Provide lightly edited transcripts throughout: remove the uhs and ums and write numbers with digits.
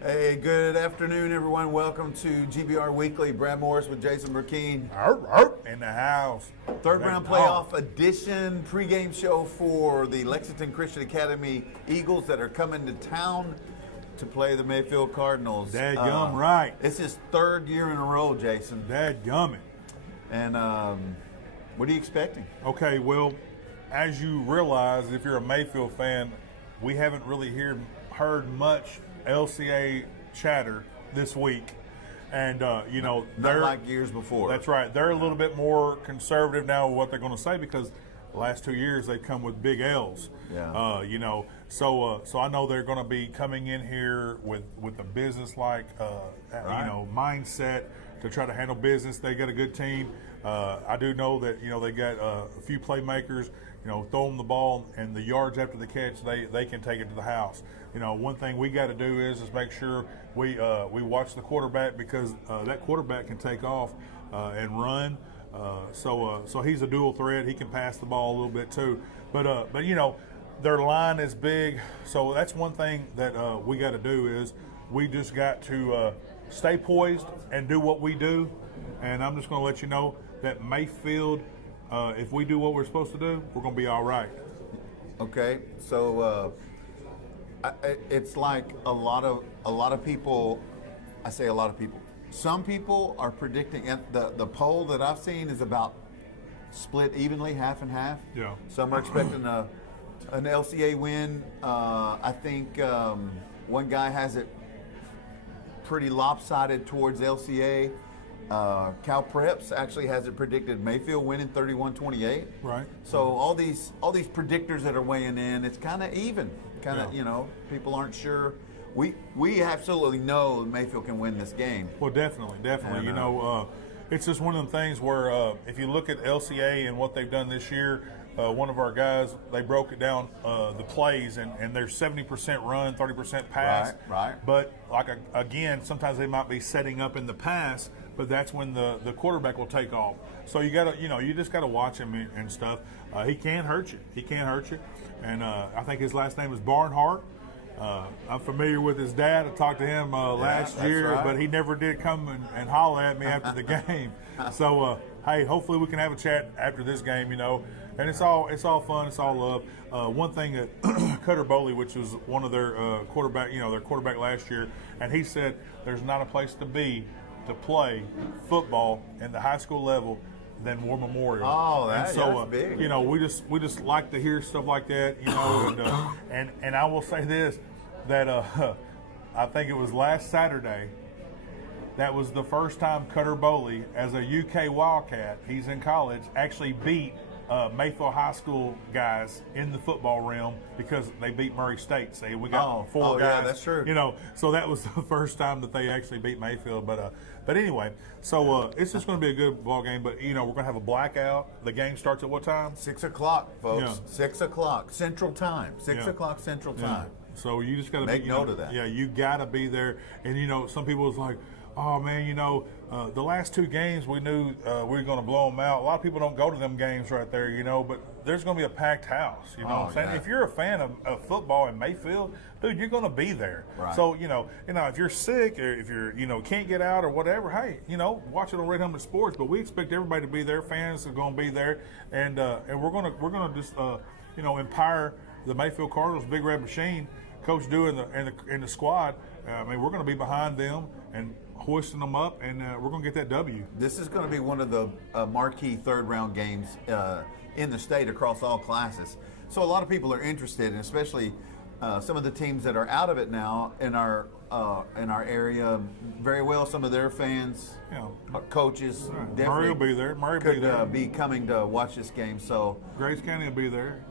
Hey, good afternoon, everyone. Welcome to GBR Weekly. Brad Morris with Jason Burkeen. In the house. Third round playoff edition pregame show for the Lexington Christian Academy Eagles that are coming to town to play the Mayfield Cardinals. Dadgum right. It's his third year in a row, Jason. Dadgummit. And what are you expecting? Okay, well, as you realize, if you're a Mayfield fan, we haven't really heard much LCA chatter this week. And, Not like years before. That's right. They're a little bit more conservative now with what they're going to say because the last 2 years they've come with big L's. Yeah. So I know they're going to be coming in here with a business-like, mindset to try to handle business. They got a good team. I do know that, they got a few playmakers, throw them the ball and the yards after the catch, they can take it to the house. One thing we got to do is make sure we watch the quarterback because that quarterback can take off and run. So he's a dual threat. He can pass the ball a little bit too. But their line is big. So that's one thing that we got to do is we just got to stay poised and do what we do. And I'm just going to let you know that Mayfield, if we do what we're supposed to do, we're going to be all right. Okay, so it's like a lot of people. I say a lot of people. Some people are predicting. And the poll that I've seen is about split evenly, half and half. Yeah. Some are expecting an LCA win. I think one guy has it pretty lopsided towards LCA. Cal Preps actually has it predicted Mayfield winning 31-28. Right. So all these predictors that are weighing in, it's kind of even. People aren't sure. We absolutely know Mayfield can win this game. Well, definitely. And, It's just one of the things where if you look at LCA and what they've done this year, one of our guys, they broke it down, the plays, and they're 70% run, 30% pass. Right. But, again, sometimes they might be setting up in the pass, but that's when the quarterback will take off. So you got to, you just got to watch him and stuff. He can hurt you. And I think his last name is Barnhart. I'm familiar with his dad. I talked to him last year, right. But he never did come and holler at me after the game. So, hey, hopefully we can have a chat after this game, And it's all fun. It's all love. One thing that Cutter Bowley, which was one of their quarterback, their quarterback last year, and he said there's not a place to play football in the high school level than War Memorial. Oh, that's big. We just like to hear stuff like that, and I will say this, that I think it was last Saturday, that was the first time Cutter Bowley, as a UK Wildcat, he's in college, actually beat Mayfield High School guys in the football realm because they beat Murray State. See, we got four guys. Yeah, that's true. So that was the first time that they actually beat Mayfield. But anyway, so it's just going to be a good ball game. But we're going to have a blackout. The game starts at what time? 6 o'clock, folks. Yeah. 6 o'clock Central Time. 6 o'clock Central Time. So you just got to make note of that. Yeah, you got to be there. And some people was like, oh man, the last two games we knew we were going to blow them out. A lot of people don't go to them games right there, but there's going to be a packed house. You know what I'm saying? Yeah. If you're a fan of football in Mayfield, dude, you're going to be there. Right. So if you're sick or if you're can't get out or whatever, hey, watch it on Red Helmet Sports. But we expect everybody to be there. Fans are going to be there, and we're gonna just empower the Mayfield Cardinals, Big Red Machine, Coach Dew and the squad. We're going to be behind them and hoisting them up, and we're going to get that W. This is going to be one of the marquee third-round games in the state across all classes. So a lot of people are interested, and especially some of the teams that are out of it now in our area. Very well, some of their fans, coaches, Right. Murray will be there. Murray will could be there. be coming to watch this game. So Grace County will be there.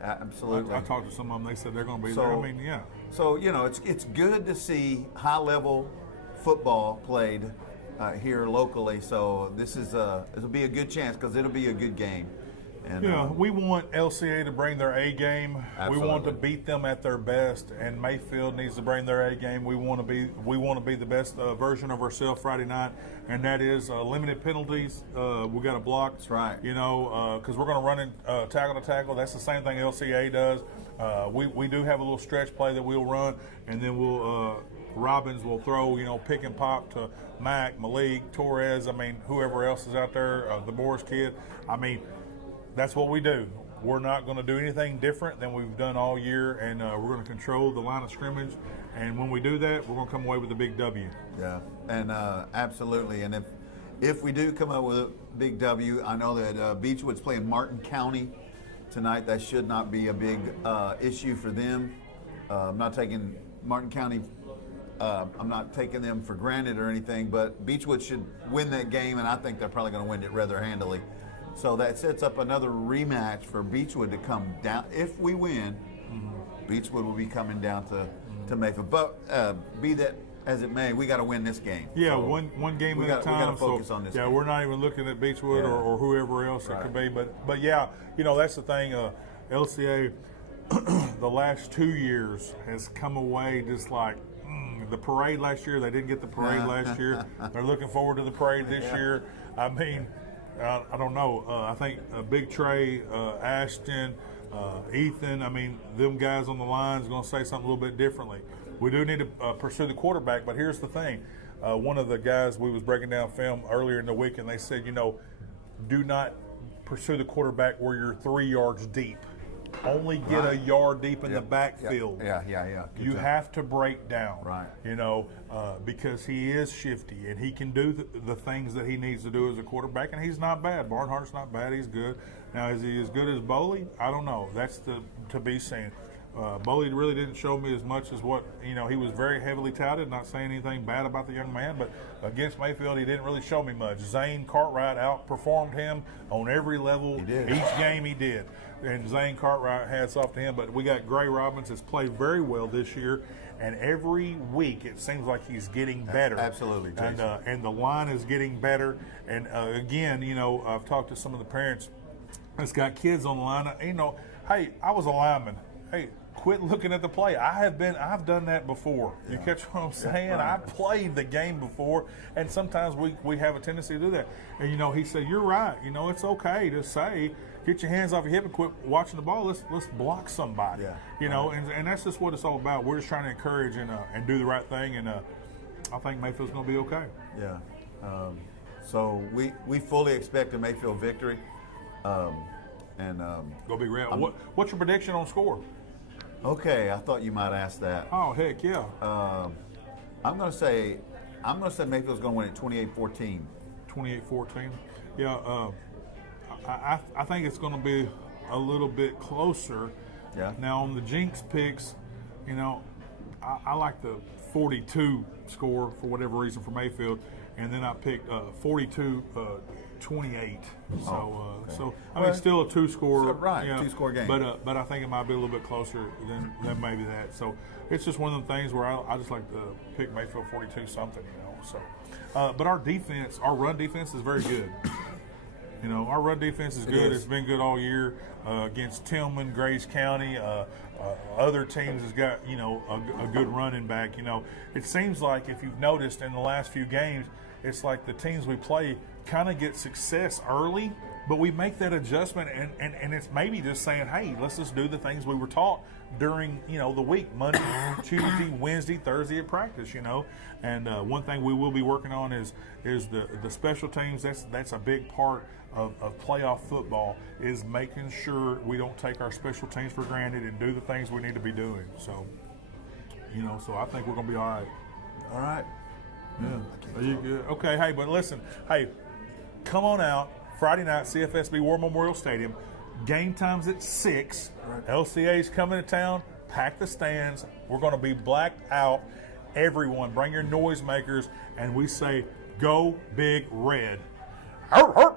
Absolutely. I talked to some of them. They said they're going to be So- there. Yeah. So it's good to see high-level football played here locally. So this is it'll be a good chance because it'll be a good game, And we want LCA to bring their A game. Absolutely. We want to beat them at their best, and Mayfield needs to bring their A game. We want to be the best version of ourselves Friday night, and that is limited penalties. We got to block. That's right. Because we're going to run in tackle to tackle. That's the same thing LCA does. We do have a little stretch play that we'll run, and then we'll Robbins will throw pick and pop to Mac, Malik, Torres. I mean, whoever else is out there, the Morris kid. I mean, that's what we do. We're not going to do anything different than we've done all year, and we're going to control the line of scrimmage. And when we do that, we're going to come away with a big W. Yeah, and absolutely. And if we do come up with a big W, I know that Beechwood's playing Martin County tonight. That should not be a big issue for them. I'm not taking Martin County. I'm not taking them for granted or anything, but Beechwood should win that game, and I think they're probably going to win it rather handily. So that sets up another rematch for Beechwood to come down. If we win, Beechwood will be coming down to Mayfield. But be that as it may, we got to win this game. Yeah, so one game at a time. We got to focus on this. Yeah, game. We're not even looking at Beechwood or whoever else it could be. But yeah, that's the thing. LCA, the last 2 years has come away just like the parade last year. They didn't get the parade last year. They're looking forward to the parade this year. I mean, I don't know. I think Big Trey, Ashton, Ethan, I mean, them guys on the line is going to say something a little bit differently. We do need to pursue the quarterback, but here's the thing. One of the guys, we was breaking down film earlier in the week, and they said, do not pursue the quarterback where you're 3 yards deep. Only get a yard deep in the backfield. Yeah. You have to break down, right? Because he is shifty and he can do the things that he needs to do as a quarterback, and he's not bad. Barnhart's not bad; he's good. Now, is he as good as Boley? I don't know. That's to be seen. Boley really didn't show me as much as what he was very heavily touted. Not saying anything bad about the young man, but against Mayfield, he didn't really show me much. Zane Cartwright outperformed him on every level. He did. Each game he did. And Zane Cartwright, hats off to him. But we got Gray Robbins has played very well this year, and every week it seems like he's getting better. Absolutely, Jason. And the line is getting better. And again, I've talked to some of the parents that's got kids on the line. Hey, I was a lineman. Hey, quit looking at the play. I've done that before. You catch what I'm saying? Right. I played the game before, and sometimes we have a tendency to do that. And he said, you're right. It's okay to say, get your hands off your hip and quit watching the ball. Let's block somebody. Yeah. And that's just what it's all about. We're just trying to encourage and do the right thing, and I think Mayfield's going to be okay. Yeah. So we fully expect a Mayfield victory. Go Big Red. What's your prediction on score? Okay, I thought you might ask that. Oh, heck yeah. I'm going to say Mayfield's going to win it 28-14. 28-14. Yeah. I think it's going to be a little bit closer. Yeah. Now on the Jinx picks, I like the 42 score for whatever reason for Mayfield, and then I picked 42-28. So I mean, still a two-score, two-score game. But I think it might be a little bit closer than maybe that. So it's just one of the things where I just like to pick Mayfield 42 something, So, but our run defense is very good. Our run defense is good. It's been good all year against Tillman, Grace County. Other teams has got a good running back. It seems like if you've noticed in the last few games, it's like the teams we play kind of get success early, but we make that adjustment, and it's maybe just saying, hey, let's just do the things we were taught during the week, Monday, Tuesday, Wednesday, Thursday at practice. And one thing we will be working on is the special teams. That's a big part of playoff football, is making sure we don't take our special teams for granted and do the things we need to be doing. So so I think we're gonna be all right. All right. Yeah. Are you good? Okay. Hey, but listen. Hey, come on out Friday night, CFSB War Memorial Stadium. Game time's at 6. Right. LCA's coming to town. Pack the stands. We're going to be blacked out. Everyone, bring your noisemakers, and we say, "Go Big Red." Arr, arr.